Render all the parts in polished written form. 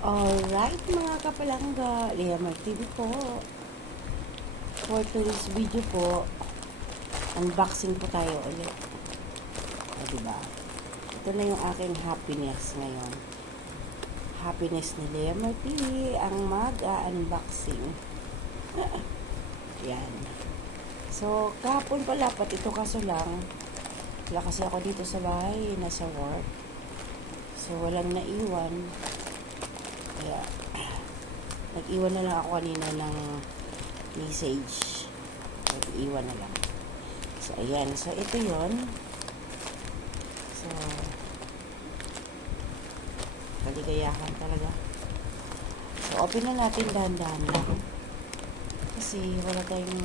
Alright mga kapalangga, Leamar TV po. For today's video po, unboxing po tayo ulit. Diba? Ito na yung aking happiness ngayon. Happiness ni Leamar TV, ang mag-unboxing. Yan. So, kahapon pala, pati ito kaso lang, wala kasi ako dito sa bahay, nasa work. So, walang naiwan. Kaya, nag-iwan na lang ako kanina ng message. Nag-iwan na lang. So, ayan. So, ito yon. So, kaligayahan talaga. So, open na natin dahan-dahan lang. Kasi, wala tayong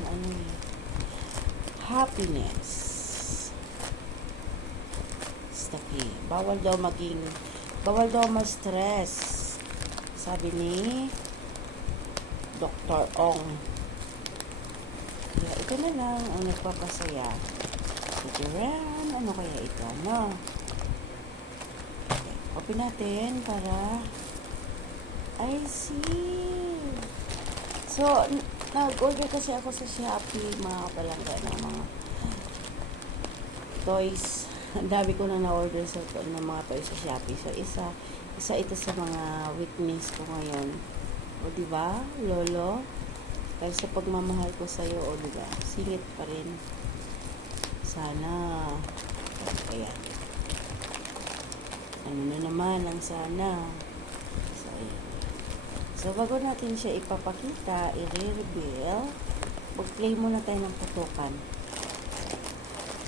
happiness. Staki. Bawal daw ma-stress. Sabi ni Dr. Ong. Kaya ito na lang ang nagpapasaya. Tigiran, ano kaya ito, no? Okay, open natin para I see. So, nag-order kasi ako sa Shopee, mga kapalangga, ng mga toys. Ang dami ko na na-order ng mga toys sa Shopee. So, isa ito sa mga witness ko ngayon. O, diba, Lolo? Dahil sa pagmamahal ko sa'yo, o, diba, singit pa rin. Sana. Ayan. Ano na naman ang sana. So, ayan. So, bago natin siya ipapakita, i-reveal, mag-play muna tayo ng putukan.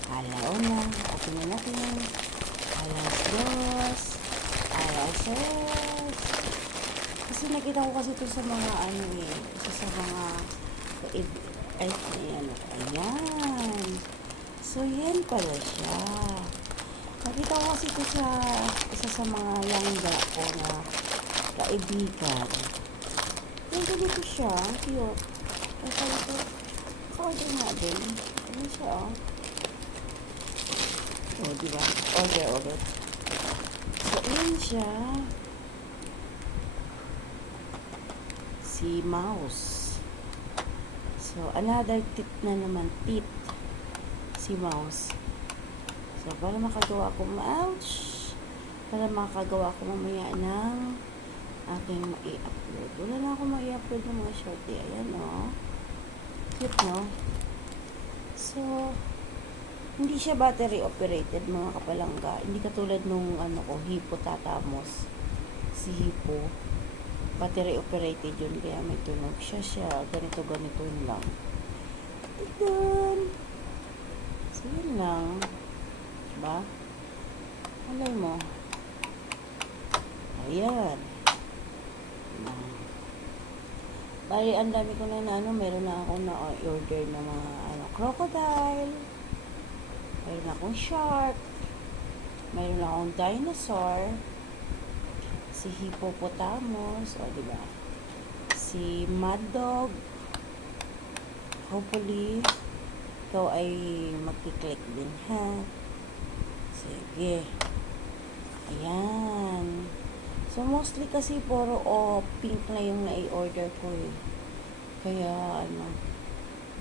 Halaw na. Open na natin. Alas dos. Alas dos. Kasi nakita ko kasi ito sa mga isa sa mga ayan. So, yan pala siya. Nakita ko kasi ito sa isa sa mga langga ko na kaibigan. Yan, ganito siya. Cute. Ito. Order nga din. Ano siya, oh. Oh, diba? Order. So, yan siya. Si Mouse. So, another tip na naman. Si Mouse. So, para makagawa ko mamaya ng aking mai-upload. Wala na ako mai-upload ng mga shorty. Ayan, oh. Cute, no? So, hindi siya battery operated, mga kapalangga. Hindi katulad nung Hippopotamus. Si Hippo. Battery operated yun, kaya may tunog siya. Ganito lang. Tignan. So, yun lang. Diba? Alay mo. Ayan. Bali, ang dami ko na meron na ako na-order na mga crocodile. Meron akong shark. Meron akong dinosaur. Si Hippopotamus. O, diba? Si Mad Dog. Hopefully, ikaw ay magkiklik din, ha? Sige. Ayan. So, mostly kasi puro pink na yung na-order ko, eh. Kaya,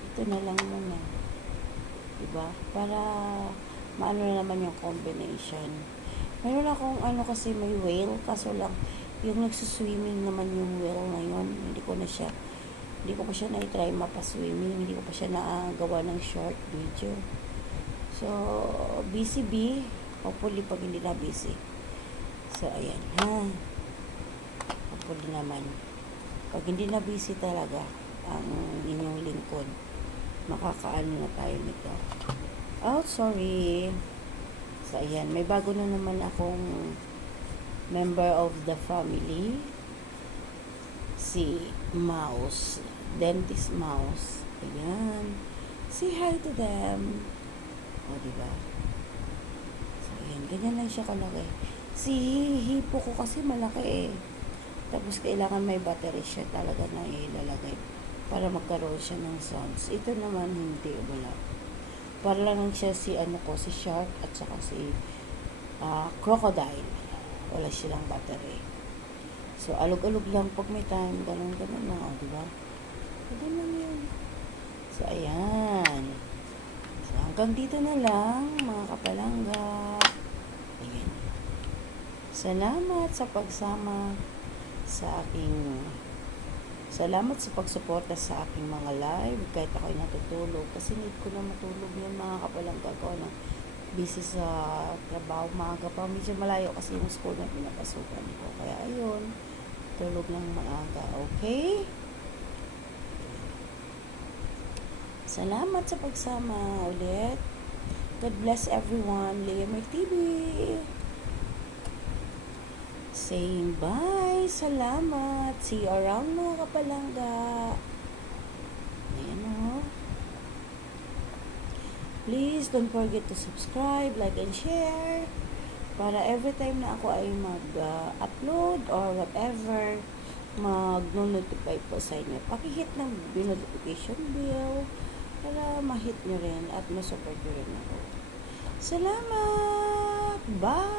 ito na lang muna. Diba? Para maano na naman yung combination. Meron akong kasi may whale, kaso lang yung nagsuswimming naman yung whale ngayon, hindi ko pa siya na-try mapa-swimming, hindi ko pa siya nagawa ng short video. So, busy, hopefully pag hindi na busy. So, ayan, ha? Hopefully naman. Pag hindi na busy talaga ang inyong lingkod, makakaano na tayo nito. Oh, sorry. So, ayan. May bago na naman akong member of the family. Si Mouse. Dentist Mouse. Ayan. Say hi to them. O, diba? So, ayan. Ganyan lang siya kalaki. Si Hippo ko kasi malaki, eh. Tapos, kailangan may battery siya talaga na ilalagay para magkaroon siya ng sounds. Ito naman, hindi. Wala. Para lang siya si shark at saka si crocodile. Wala silang battery. So, So, alog-alog lang pag may time. Ganun-ganun lang, o, diba? Ganun lang yun. So, ayan. So, hanggang dito na lang, mga kapalangga. Ayan. Salamat sa pagsama sa aking... Salamat sa pagsuporta sa aking mga live. Kahit ako'y natutulog. Kasi need ko na matulog yun, mga kapalangga ko. Busy sa trabaho. Maaga pa. Medyo malayo kasi yung school na pinapasukan ko. Kaya ayun. Tulog lang maaga. Okay? Salamat sa pagsama ulit. God bless everyone. Leamer TV. Saying bye. Salamat. See you around, mga kapalangga. Ayan o. Please don't forget to subscribe, like, and share. Para every time na ako ay mag-upload or whatever, mag-notify po sa inyo. Pakihit ng notification bell para ma-hit nyo rin at ma-support nyo rin ako. Salamat! Bye!